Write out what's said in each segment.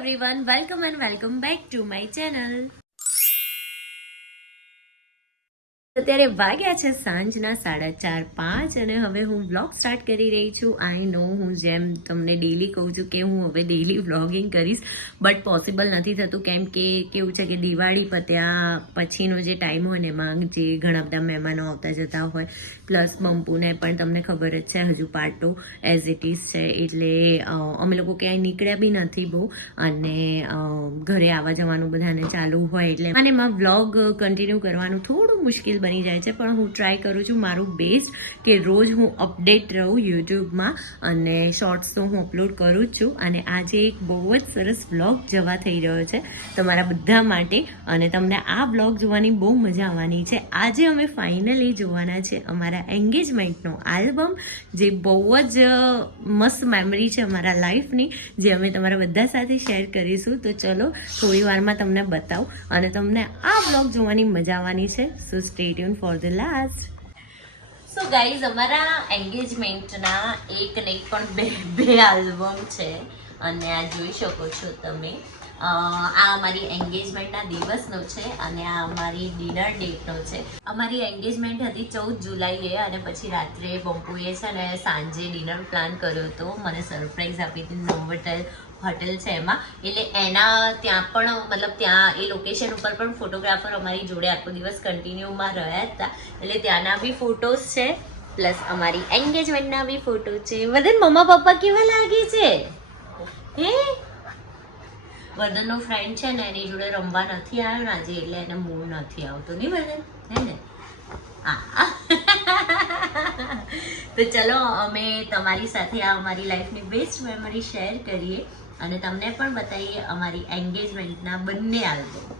everyone, welcome and welcome back to my channel. અત્યારે વાગ્યા છે સાંજના 4:30 અને હવે હું વ્લોગ સ્ટાર્ટ કરી રહી છું. આઈ નો હું જેમ તમને ડેલી કહું છું કે હું હવે ડેલી વ્લોગિંગ કરીશ, બટ પોસિબલ નથી થતું કેમ કે કેવું છે કે દિવાળી પત્યા પછીનો જે ટાઈમ હોય ને એમાં જે ઘણા બધા મહેમાનો આવતા જતા હોય, પ્લસ બંપુને પણ તમને ખબર જ છે હજુ પાર્ટ 2 એઝ ઇટ ઇઝ છે, એટલે અમે લોકો ક્યાંય નીકળ્યા બી નથી બહુ, અને ઘરે આવવા જવાનું બધાને ચાલુ હોય એટલે અને એમાં વ્લોગ કન્ટિન્યુ કરવાનું થોડું મુશ્કેલ બની જાય છે. પણ હું ટ્રાય કરું છું મારું બેસ્ટ કે રોજ હું અપડેટ રહું યુટ્યુબમાં, અને શોર્ટ્સ તો હું અપલોડ કરું જ છું. અને આજે એક બહુ જ સરસ વ્લોગ જવા થઈ રહ્યો છે તમારા બધા માટે, અને તમને આ વ્લોગ જોવાની બહુ મજા આવવાની છે. આજે અમે ફાઇનલી જોવાના છે અમારા એન્ગેજમેન્ટનો આલ્બમ, જે બહુ જ મસ્ત મેમરી છે અમારા લાઈફની, જે અમે તમારા બધા સાથે શેર કરીશું. તો ચલો થોડી વારમાં તમને બતાવું, અને તમને આ વ્લોગ જોવાની મજા આવવાની છે. સો stay tune for the last. So guys, અમારા એન્ગેજમેન્ટના એક નહીં પણ બે આલ્બમ છે, અને આ જોઈ શકો છો તમે. આ અમારી એન્ગેજમેન્ટના દિવસનો છે, અને આ અમારી ડિનર ડેટનો છે. અમારી એન્ગેજમેન્ટ હતી 14 જુલાઈએ, અને પછી રાત્રે બંપુએ છે ને સાંજે ડિનર પ્લાન કર્યો હતો, મને સરપ્રાઈઝ આપી હતી નોવોટેલ હોટેલ છે એમાં. એટલે એના ત્યાં પણ મતલબ ત્યાં એ લોકેશન ઉપર પણ ફોટોગ્રાફર અમારી જોડે આખો દિવસ કન્ટિન્યુમાં રહ્યા હતા, એટલે ત્યાંના બી ફોટોઝ છે, પ્લસ અમારી એન્ગેજમેન્ટના બી ફોટો છે. વદન, મમ્મા પપ્પા કેવા લાગે છે? હે, વર્ધનનો ફ્રેન્ડ છે ને એની જોડે રમવા નથી આવ્યો ને આજે, એટલે એને મૂડ નથી આવતો નહીં વર્ધન, હે ને? હા. તો ચલો અમે તમારી સાથે આ અમારી લાઈફની બેસ્ટ મેમરી શેર કરીએ, અને તમને પણ બતાવીએ અમારી એન્ગેજમેન્ટના બંને આલ્બમ.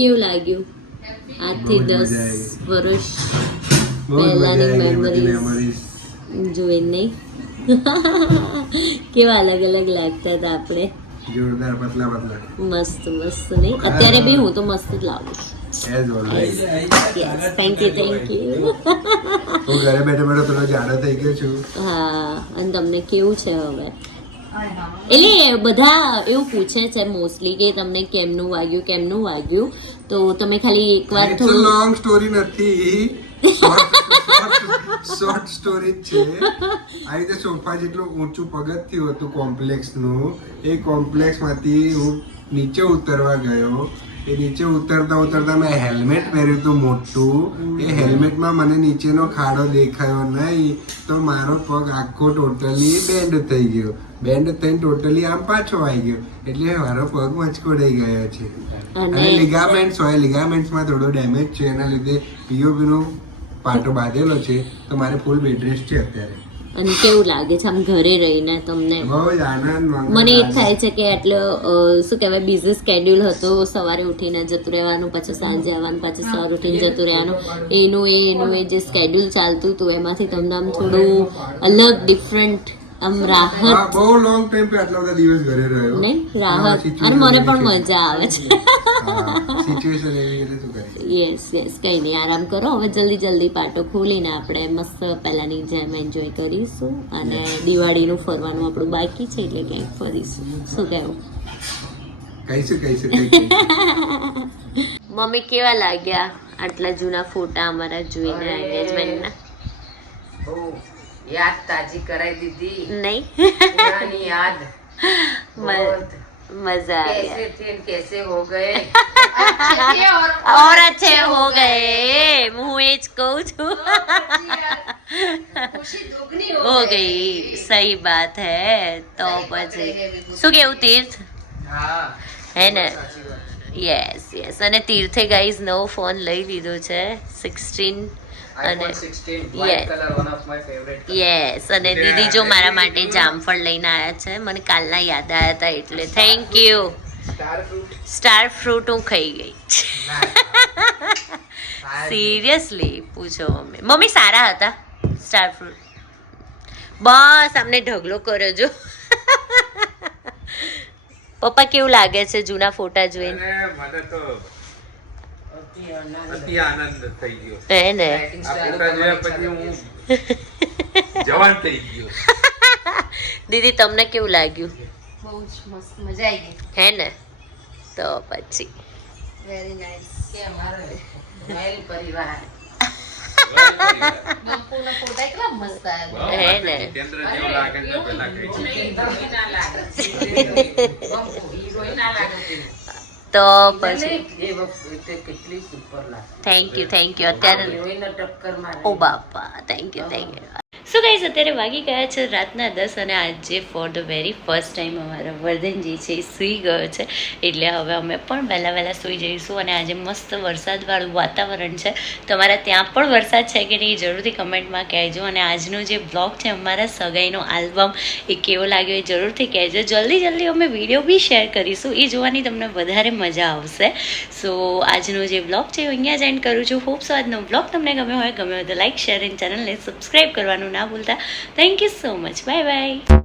કેવું લાગ્યું? આજથી 10 વર્ષ પહેલાની મેમરીઝ જોઈને કેવા અલગ અલગ લાગતા હતા આપણે. જોરદાર, પતલા પતલા, મસ્ત મસ્ત નહીં? અત્યારે બી હું તો મસ્ત જ લાવું છું. Yes, thank you. હું ઘરે બેઠો બેઠો થોડો જાડો થઈ ગયો છું. હા, અને તમને કેવું છે હવે? એટલે બધા એવું પૂછે છે મોસ્ટલી કે તમને કેમનું વાગ્યું, તો તમે ખાલી એકવાર થોડું લોંગ સ્ટોરી નથી, શોર્ટ સ્ટોરી છે. આ રીતે સોફા જેટલું ઊંચું પગથિયું હતું કોમ્પ્લેક્સ નું, એ કોમ્પ્લેક્સ માંથી હું નીચે ઉતરવા ગયો. એ નીચે ઉતરતા મેં હેલ્મેટ પહેર્યું હતું મોટું. એ હેલ્મેટમાં મને નીચેનો ખાડો દેખાયો નહીં, તો મારો પગ આખો ટોટલી બેન્ડ થઈ ગયો. બેન્ડ થઈને ટોટલી આમ પાછો આવી ગયો, એટલે મારો પગ મચકોડાઈ ગયો છે. અને લિગામેન્ટ્સ હોય, લિગામેન્ટ્સમાં થોડો ડેમેજ છે, એના લીધે પીઓપી નો પાટો બાંધેલો છે, તો મારે ફૂલ બેડ રેસ્ટ છે અત્યારે. અને કેવું લાગે છે આમ ઘરે રહીને તમને? બહુ જ આનંદ. મને એ થાય છે કે આટલો શું કહેવાય બિઝી સ્કેડ્યુલ હતો, સવારે ઉઠીને જતું રહેવાનું, પછી સાંજે આવવાનું, પછી સવારે ઉઠીને જતું રહેવાનું, એનું એ જે સ્કેડ્યુલ ચાલતું હતું એમાંથી તમને આમ થોડું અલગ ડિફરન્ટ આમ રાહત. બહુ લોંગ ટાઈમ પે આટલા બધા દિવસ ઘરે રહ્યો નહીં રાહત, અને મને પણ મજા આવે છે. સિચ્યુએશન એવી એટલે શું કરી. યસ કઈ નહીં, આરામ કરો. હવે જલ્દી પાટો ખોલીને આપણે મસ્ત પહેલાની જેમ એન્જોય કરીશું, અને દિવાળીનું ફરવાનું આપણું બાકી છે, એટલે ક્યાંક ફરીશું. શું કહેવું? કહીશું. મમ્મી કેવા લાગ્યા આટલા જૂના ફોટા અમારા જોઈને એંગેજમેન્ટના? याद ताजी कराई दीदी, नहीं? पुरानी याद बहुत मजा आ कैसे गया. थे कैसे हो गए और अच्छे हो गए, હું એ જ કહું છું. हो गई, सही बात है. तो પછી શું કેવું તીર્થ? हाँ હે ને? યસ. અને તીર્થે ગાઈઝ નવો ફોન લઈ લીધો છે 16, અને યસ, અને દીદી જો મારા માટે જામફળ લઈને આવ્યા છે, મને કાલના યાદ આવ્યા હતા, એટલે થેન્ક યુ. સ્ટાર ફ્રૂટ હું ખાઈ ગઈ. સિરિયસલી પૂછો મમ્મી સારા હતા સ્ટાર ફ્રૂટ? બસ અમને ઢગલો કર્યો જો. પપ્પા કેવું લાગે છે જૂના ફોટા જોઈને? મને તો અતિ આનંદ થઈ ગયો. હે ને? આ ફોટા જોયા પછી હું જવાન થઈ ગયો. દીદી તમને કેવું લાગ્યું? બહુ જ મસ્ત મજા આવી ગઈ. હે ને? તો પછી વેરી નાઇસ. કે અમારો મહેલ પરિવાર બંપુના ફોટા કેટલા મસ્ત આવ્યા. હે ને? કેન્દ્ર જેવો લાગે છે પેલા કઈ છે. હીરોઈન ના લાગે બંપુ હીરોઈન ના લાગે. તો પછી એ વખતે કેટલી સુપર લાગે. થેન્ક યુ અત્યારે હીરોઈન ટક્કર મારે. ઓ બાપા થેન્ક યુ. સો ગાઈઝ અત્યારે વાગી ગયા છે રાતના 10, અને આજે for the very first time અમારા વર્ધનજી છે એ સૂઈ ગયો છે, એટલે હવે અમે પણ વહેલા સૂઈ જઈશું. અને આજે મસ્ત વરસાદવાળું વાતાવરણ છે. તમારા ત્યાં પણ વરસાદ છે કે નહીં જરૂરથી કમેન્ટમાં કહેજો. અને આજનો જે બ્લોગ છે અમારા સગાઈનો આલ્બમ, એ કેવો લાગ્યો એ જરૂરથી કહેજો. જલ્દી અમે વિડીયો બી શેર કરીશું, એ જોવાની તમને વધારે મજા આવશે. સો આજનો જે બ્લોગ છે હું અહીંયા જ એન્ડ કરું છું. હોપ સો આજનો બ્લોગ તમને ગમ્યો હોય તો લાઈક, શેર અને ચેનલને સબસ્ક્રાઈબ કરવાનું ના ભૂલતા. Thank you so much. By.